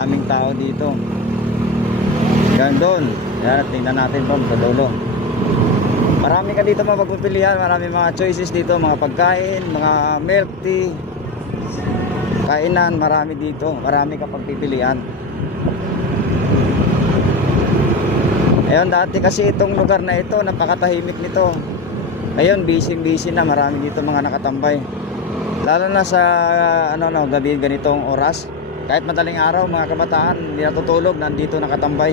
Daming tao dito. Yan doon. Yan, tingnan natin doon sa dulo. Marami ka dito mapagpipilian. Marami mga choices dito. Mga pagkain, mga milk tea, kainan. Marami dito. Marami ka pagpipilian. Ayun, dati kasi itong lugar na ito, napakatahimik nito. Ngayon, busy na. Marami dito mga nakatambay. Lalo na sa gabi ganitong oras. Kahit madaling araw, mga kabataan, hindi natutulog, nandito nakatambay.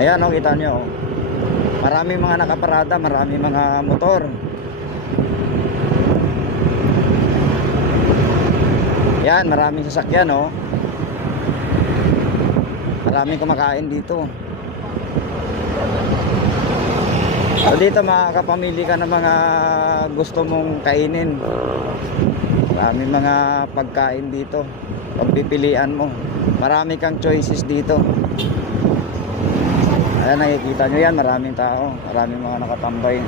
Ayan, kita nyo. Marami mga nakaparada, marami mga motor. Yan, maraming sasakyan, Maraming kumakain dito. So dito makakapamili ka ng mga gusto mong kainin. Maraming mga pagkain dito. Pagpipilian mo. Marami kang choices dito. Ayan, nakikita nyo yan. Maraming tao. Maraming mga nakatambay.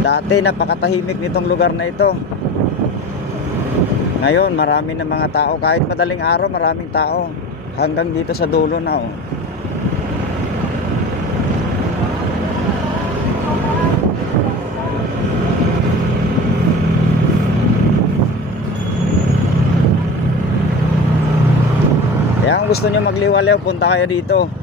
Dati napakatahimik nitong lugar na ito. Ngayon marami na mga tao. Kahit madaling araw maraming tao. Hanggang dito sa dulo na Kaya kung gusto nyo magliwaliw, punta kayo dito.